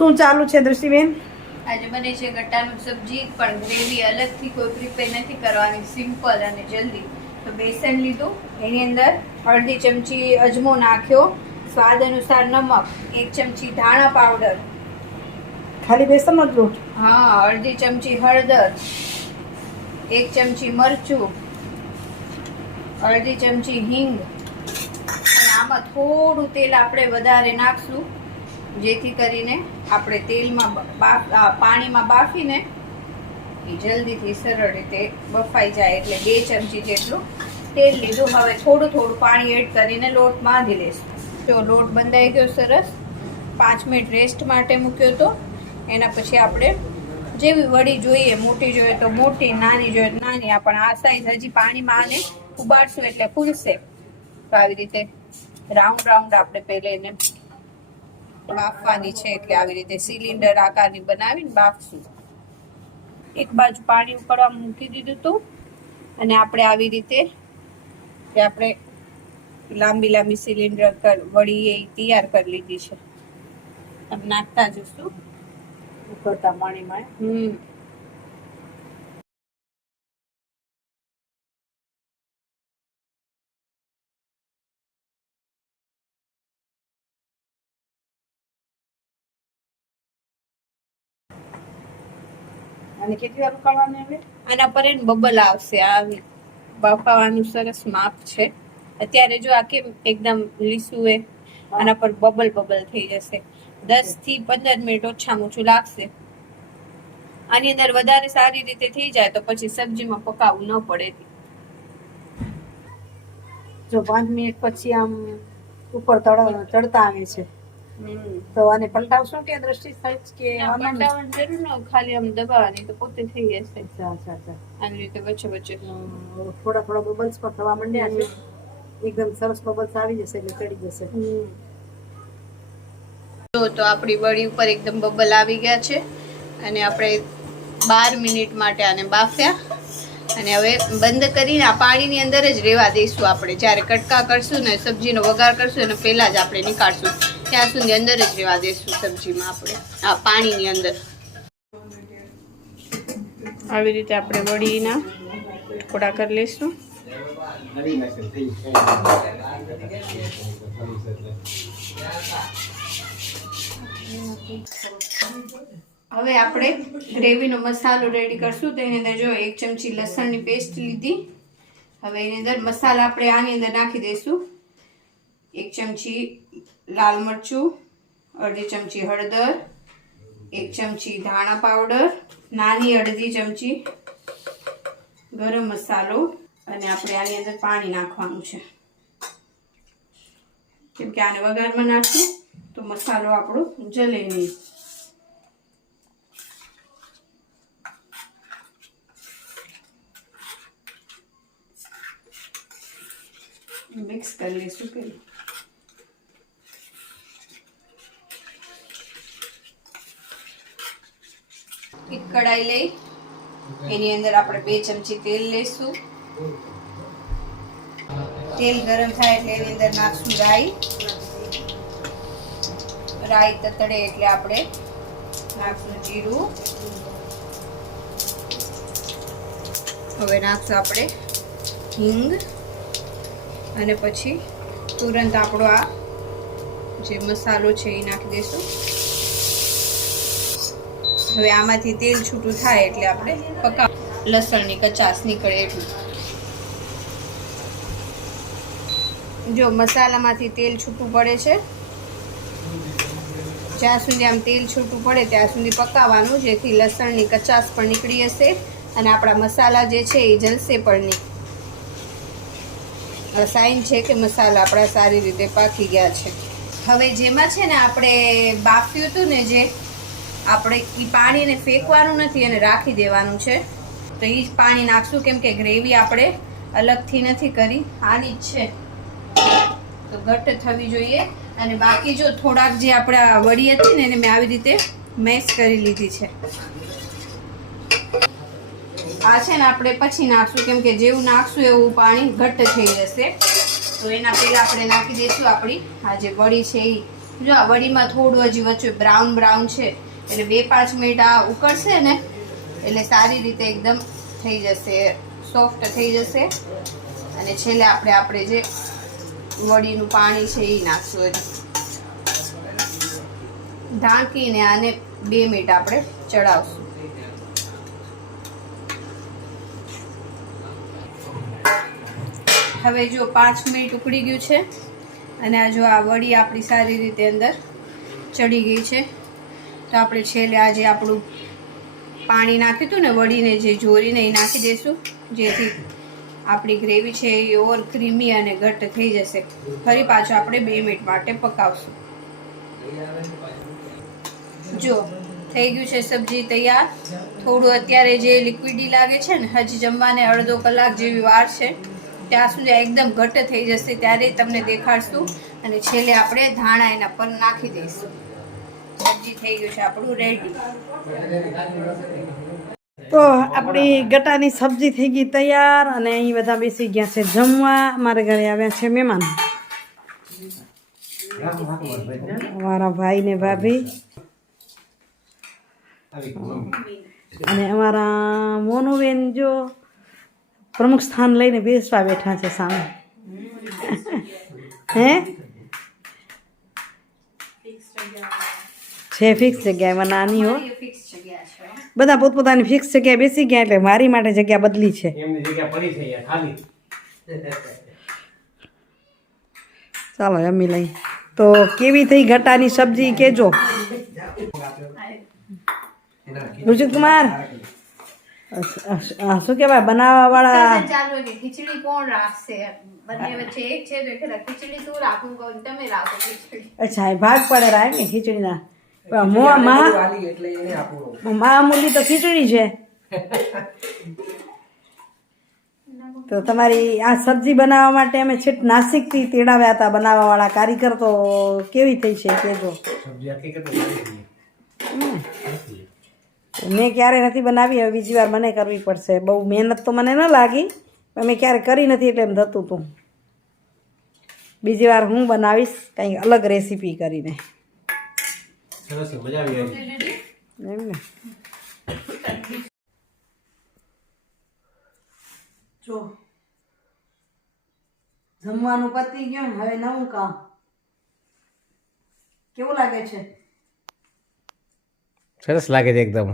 શું ચાલુ છે દ્રષ્ટિબેન? આજે બને છે ગટ્ટાનું સબ્જી, પણ ગ્રેવી અલગથી કોઈ પ્રિપેર નથી કરવાની, સિમ્પલ અને જલ્દી. તો બેસન લીધું, એની અંદર અડધી ચમચી અજમો નાખ્યો, સ્વાદ અનુસાર નમક, 1 ચમચી ધાણા પાવડર, ખાલી બેસનનો જ લોટ? હા, અડધી ચમચી હળદર, 1 ચમચી મરચું, અડધી ચમચી હિંગ, અને આમાં થોડું તેલ આપણે વધારે નાખશું, જેથી કરીને આપણે તેલમાં પાણીમાં બાફીને એ જલ્દીથી સરળ રીતે બફાઈ જાય. એટલે 2 ચમચી જેટલું તેલ લીધું. હવે થોડું થોડું પાણી એડ કરીને લોટ બાંધી લેશું. જો લોટ બંધાઈ ગયો સરસ. 5 મિનિટ રેસ્ટ માટે મૂક્યો તો. એના પછી આપણે જેવી વડી જોઈએ, મોટી જોઈએ તો મોટી, નાની જોઈએ તો નાની. પણ આ સાઈઝ હજી પાણીમાં આને ઉબાડશું એટલે ફૂલશે. તો આવી રીતે રાઉન્ડ રાઉન્ડ આપણે પહેલે એને બાફવાની છે. એટલે આવી રીતે સિલિન્ડર આકારની બનાવીને બાફશું. એક બાજુ પાણી ઉકળવા મૂકી દીધું હતું, અને આપણે આવી રીતે આપણે લાંબી લાંબી સિલિન્ડર વળી એ તૈયાર કરી લીધી છે. તમે નાખતા જશું ઉકળતા પાણીમાં. અને કેટલી વાર ઉકાળવાની હવે? આના પર એને બબલ આવશે. આવી બફાવાનું સરસ માપ છે. અત્યારે જો આ કેમ એકદમ લીસું એ, આના પર બબલ બબલ થઈ જશે. 10 થી 15 મિનિટ ઓછામાં ઓછું લાગશે. આની અંદર વધારે સારી રીતે થઈ જાય તો પછી સબ્જીમાં પકાવવું ન પડે. જો 5 મિનિટ પછી આમ ઉપર ચડતા આવે છે, તો આને પલટાવશું કે દ્રષ્ટિ સાઈઝ કે પલટાવવાની જરૂર ન, ખાલી આમ દબાવવાની તો પોતે થઈ જશે. અચ્છા અચ્છા અચ્છા. આવી રીતે વચ્ચે વચ્ચે થોડા થોડા બબલ્સ પણ થવા માંડ્યા છે. એકદમ સરસ બબલ્સ આવી જશે એટલે ચડી જશે. તો આપણી વડી ઉપર એકદમ બબલ આવી ગયા છે, અને આપણે 12 મિનિટ માટે આને બાફ્યા. અને હવે બંધ કરીને આ પાણીની અંદર જ રહેવા દઈશું. આપણે જ્યારે કટકા કરશું ને, સબ્જીનો વઘાર કરશું, અને પહેલાં જ આપણે નીકાળશું, ત્યાં સુધી અંદર જ રહેવા દઈશું સબ્જીમાં આપણે, આ પાણીની અંદર. આવી રીતે આપણે વડીના ટુકડા કરી લઈશું. હવે આપણે ગ્રેવીનો મસાલો રેડી કરશું. તો એની અંદર જો 1 ચમચી લસણની પેસ્ટ લીધી. હવે એની અંદર મસાલા આપણે આની અંદર નાખી દઈશું. 1 ચમચી લાલ મરચું, અડધી ચમચી હળદર, 1 ચમચી ધાણા પાવડર, નાની અડધી ચમચી ગરમ મસાલો, અને આપણે આની અંદર પાણી નાખવાનું છે. કેમ કે આને વઘારમાં નાખશું તો મસાલો આપણો જલે નહીં. મિક્સ કરી લઈશું. એક કઢાઈ લઈ એની અંદર આપણે 2 ચમચી તેલ લઈશું. તેલ ગરમ થાય એટલે એની અંદર નાખશું રાઈ. રાઈ તતડે એટલે આપણે નાખશું જીરું. હવે નાખશું આપણે હિંગ, અને પછી તુરંત આપણો આ જે મસાલો છે એ નાખી દઈશું. હવે આમાંથી તેલ છૂટું થાય એટલે આપણે લસણની કચાશ નીકળે એટલું. જો મસાલામાંથી તેલ છૂટું પડે છે, જ્યાં સુધી આમ તેલ છૂટું પડે ત્યાં સુધી પકાવવાનું, જેથી લસણની કચાશ પણ નીકળી હશે અને આપણા મસાલા જે છે એ જલશે પણ નહીં. સાઈન છે કે મસાલા આપણા સારી રીતે પાકી ગયા છે. હવે જેમાં છે ને આપણે બાફ્યું હતું ને, જે આપણે એ પાણીને ફેંકવાનું નથી અને રાખી દેવાનું છે. તો એ જ પાણી નાખશું, કેમ કે ગ્રેવી આપણે અલગથી નથી કરી, આની જ છે. તો ઘટ્ટ થવી જોઈએ. અને બાકી જો થોડાક જે આપણા વડી હતી ને, એને મેં આવી રીતે મેશ કરી લીધી છે. આ છે ને આપણે પછી નાખશું, કેમ કે જેવું નાખશું એવું પાણી ઘટ્ટ થઈ જશે. તો એના પહેલા આપણે નાખી દઈશું આપણી આ જે વડી છે એ જો આ વડીમાં થોડું હજી વચ્ચે બ્રાઉન બ્રાઉન છે એટલે 2-5 મિનિટ આ ઉકળશે ને એટલે સારી રીતે એકદમ થઈ જશે, સોફ્ટ થઈ જશે. અને છેલ્લે આપણે જે વડીનું પાણી છે એ નાખશું. ઢાંકીને આને 2 મિનિટ આપણે ચડાવશું. હવે જો 5 મિનિટ ઉકળી ગયું છે અને આ જો આ વડી આપણી સારી રીતે અંદર ચડી ગઈ છે. તો આપણે છેલ્લે આ જે આપણું પાણી નાખ્યું હતું ને વડીને જે જોરીને એ નાખી દઈશું, જેથી આપણી ગ્રેવી છે એ ઓર ક્રીમી અને ઘટ્ટ થઈ જશે. ફરી પાછું આપણે 2 મિનિટ માટે પકાવશું. જો થઈ ગયું છે સબ્જી તૈયાર. થોડું અત્યારે જે લિક્વિડી લાગે છે ને, હજી જમવાને અડધો કલાક જેવી વાર છે, ત્યાં સુધી એકદમ ઘટ્ટ થઈ જશે ત્યારે તમને દેખાડશું. અને છેલ્લે આપણે ધાણા એના પર નાખી દઈશું. સબ્જી થઈ ગયું છે આપણું રેડી. તો આપણી ગટાની સબ્જી થઈ ગઈ તૈયાર અને અહીં બધા બેસી ગયા છે જમવા. મારા ઘરે આવ્યા છે મહેમાન, અમારા ભાઈ ને ભાભી અને અમારા મોનુબેન જો પ્રમુખ સ્થાન લઈને બેસવા બેઠા છે સામે. હે છે ફિક્સ જગ્યાએ મને નાની હો, બધા પોતપોતાની ફિક્સ જગ્યાએ બેસી ગયા એટલે મારી માટે જગ્યા બદલી છે. ચાલો જમી લઈ. તો કેવી થઈ ગટાની સબ્જી કેજો. રુચિત કુમાર શું કહેવાય બનાવવા વાળા ખીચડી કોણ રાખશે? બંને વચ્ચે એક છે તો ખીચડી તું રાખું કહું, તમે રાખો ખીચડી. અચ્છા એ ભાગ પડે રાય ને ખીચડીના. મામૂલી તો ખીચડી છે. તો તમારી આ સબ્જી બનાવવા માટે અમે છેક નાસિકથી તેડાવ્યા હતા બનાવવા વાળા કારીગર. તો કેવી થઈ છે કેજો. મેં ક્યારે નથી બનાવી, હવે બીજી વાર મને કરવી પડશે. બહુ મહેનત તો મને ન લાગી, પણ મેં ક્યારે કરી નથી એટલે એમ થતું હતું. બીજી વાર હું બનાવીશ કંઈક અલગ રેસીપી કરીને. એમ ને જો જમવાનું પતી ગયું, હવે નવું કામ. કેવું લાગે છે? સરસ લાગે છે એકદમ.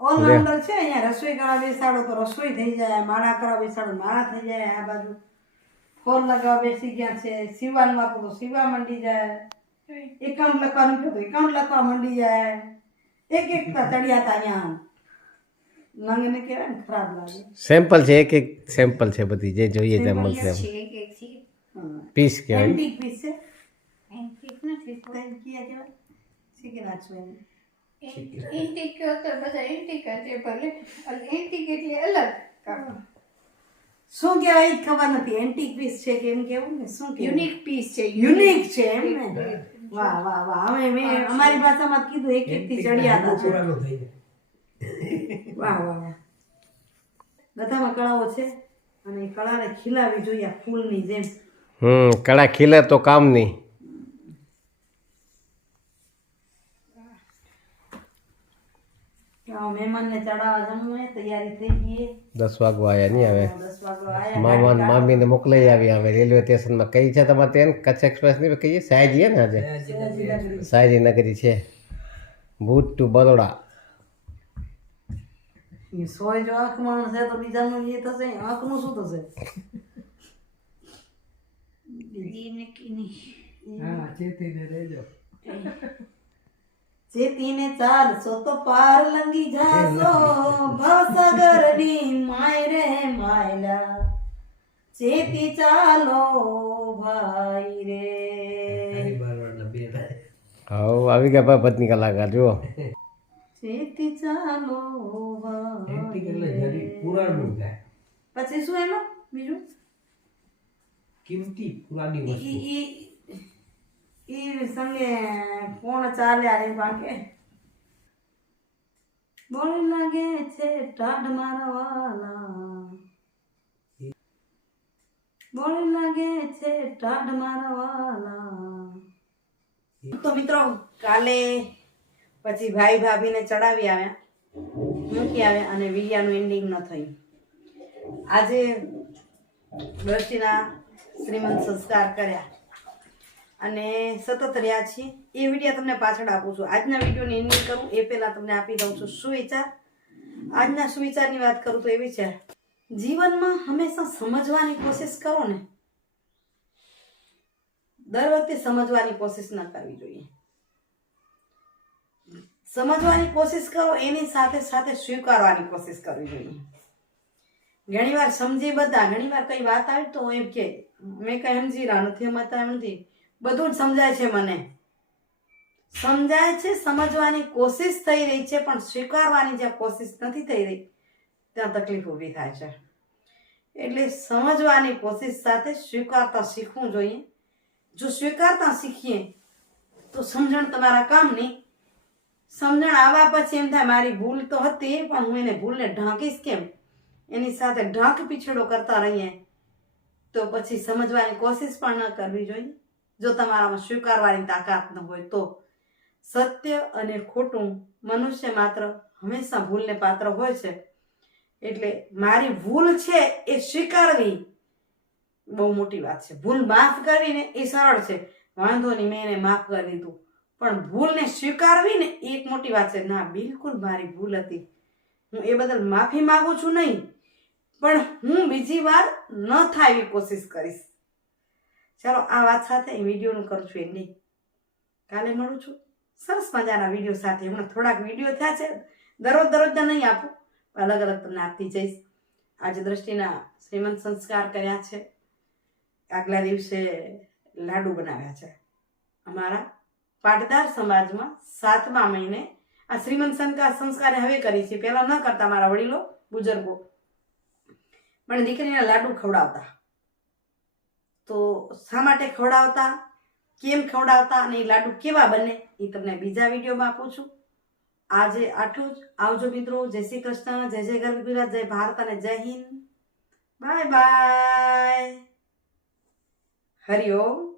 ઓલરાઉન્ડર છે. અહીંયા રસોઈ કરવા બેસાડો તો રસોઈ થઈ જાય, માળા કરવા બેસાડો માળા થઈ જાય. આ બાજુ ફોલ લગાવવા બેસી ગયા છે, સીવાનું આપો તો સીવા મંડી જાય, એકાઉન્ટ લખવાનું કહો તો એકાઉન્ટ લખવા મંડી જાય. એક ચડિયા હતા અહીંયા નંગને કહેવાય ને, ખરાબ લાગે. સેમ્પલ છે, એક સેમ્પલ છે બધી જે જોઈએ ત્યાં મળશે. પીસ કહેવાય. એન્ટિક પીસ છે. એન્ટિક નથી કહેવાય. શીખી નાખશું એને. એન્ટિક કહો તો બધા એન્ટિક જ છે ભલે. એન્ટિક એટલે અલગ. શું કહેવાય એ ખબર નથી. એન્ટિક પીસ છે કે એમ કેવું ને શું કે યુનિક પીસ છે. યુનિક છે એમ ને. વાહ વાહ વાહ. હવે મેં અમારી ભાષામાં કીધું એક થી ચડિયાતા છે. વાહ વાહ વાહ. બધામાં કળાઓ છે અને એ કળાને ખીલાવી જોઈએ ફૂલની જેમ. કળા ખીલે તો કામ નહીં. મહેમાનને ચડાવવા જમવું તૈયારી થઈ ગઈ. 10 વાગવા આવ્યા નહીં હવે. 10 વાગવા આવ્યા. મામા મામીને મોકલાઈ આવી હવે રેલવે સ્ટેશનમાં. કઈ છે તમારે ત્યાં? કચ્છ એક્સપ્રેસ નહીં કહીએ, સાયજી ને આજે સાયજી નગરી છે, ભુજ ટુ બરોડા. સોય જો આંખ માણસ છે તો બીજાનું એ થશે, આંખનું શું થશે? ચેતીને ચાલશો તો પાર લંગી જાશો, ભવસાગરની માય રે માયલા. ચેતી ચાલો ભાઈ રે. હા આવી ગયા ભાઈ પત્ની કલાકાર જુઓ. ચેતી ચાલો પછી શું એમાં બીજું કિંમતી પુરાની વસ્તુ ઈ સંગે કોણ ચાલે આરે બાકે બોલ લાગે છે ટાઢ મારવાલા, બોલ લાગે છે ટાઢ મારવાલા. તો મિત્રો કાલે પછી ભાઈ ભાભીને ચડાવી આવ્યા, મૂકી આવ્યા અને વિડિયાનું એન્ડિંગ ન થયું. આજે દ્રષ્ટિના શ્રીમંત સંસ્કાર કર્યા અને સતત રહ્યા છીએ. એ વિડીયો તમને પાછળ આપું છું. આજના વિડીયોની એન્ડિંગ કરું એ પહેલાં તમને આપી દઉં છું સુવિચાર. આજના સુવિચારની વાત કરું તો એવી છે, જીવનમાં હંમેશા સમજવાની કોશિશ કરો ને, દર વખતે સમજવાની કોશિશ ન કરવી જોઈએ. સમજવાની કોશિશ કરો એની સાથે સાથે સ્વીકારવાની કોશિશ કરવી જોઈએ. ઘણીવાર સમજી બધા, ઘણીવાર કઈ વાત આવી તો એમ કે મેં કઈ સમજી રહ્યા નથી, સમજતા એમ નથી, બધું જ સમજાય છે, મને સમજાય છે, સમજવાની કોશિશ થઈ રહી છે, પણ સ્વીકારવાની જ્યાં કોશિશ નથી થઈ રહી ત્યાં તકલીફ ઊભી થાય છે. એટલે સમજવાની કોશિશ સાથે સ્વીકારતા શીખવું જોઈએ. જો સ્વીકારતા શીખીએ તો સમજણ તમારા કામની. સમજણ આવ્યા પછી એમ થાય મારી ભૂલ તો હતી પણ હું એને ભૂલને ઢાંકીશ કેમ, એની સાથે ઢાંક પીછેડો કરતા રહીએ તો પછી સમજવાની કોશિશ પણ ન કરવી જોઈએ. જો તમારામાં સ્વીકારવાની તાકાત ન હોય તો સત્ય અને ખોટું મનુષ્ય માત્ર હંમેશા ભૂલને પાત્ર હોય છે. એટલે મારી ભૂલ છે એ સ્વીકારવી બહુ મોટી વાત છે. ભૂલ માફ કરવી ને એ સરળ છે, વાંધો નહીં મેં એને માફ કરી દીધું, પણ ભૂલને સ્વીકારવી ને એ એક મોટી વાત છે. ના, બિલકુલ મારી ભૂલ હતી, હું એ બદલ માફી માંગુ છું નહીં, પણ હું બીજી વાર ન થાય એવી કોશિશ કરીશ. ચાલો આ વાત સાથે વિડીયોનું કરું છું એન્ડિંગ. કાલે મળું છું સરસ મજાના વિડીયો સાથે. હમણાં થોડાક વિડીયો થયા છે, દરરોજના નહીં આપું, અલગ અલગ તમને આપતી જઈશ. આજે દ્રષ્ટિના શ્રીમંત સંસ્કાર કર્યા છે. આગલા દિવસે લાડુ બનાવ્યા છે. અમારા પાટીદાર સમાજમાં 7મા મહિને આ શ્રીમંત સંસ્કાર હવે કરી છે, પહેલા ન કરતા મારા વડીલો બુજુર્ગો. પણ દીકરીને લાડુ ખવડાવતા. તો શા માટે ખવડાવતા, કેમ ખવડાવતા અને એ લાડુ કેવા બને એ તમને બીજા વિડીયોમાં આપું છું. આજે આટલું જ. આવજો મિત્રો. જય શ્રી કૃષ્ણ, જય જય ગરવી ગુજરાત, જય ભારત અને જય હિન્દ. Bye bye. હરિઓમ.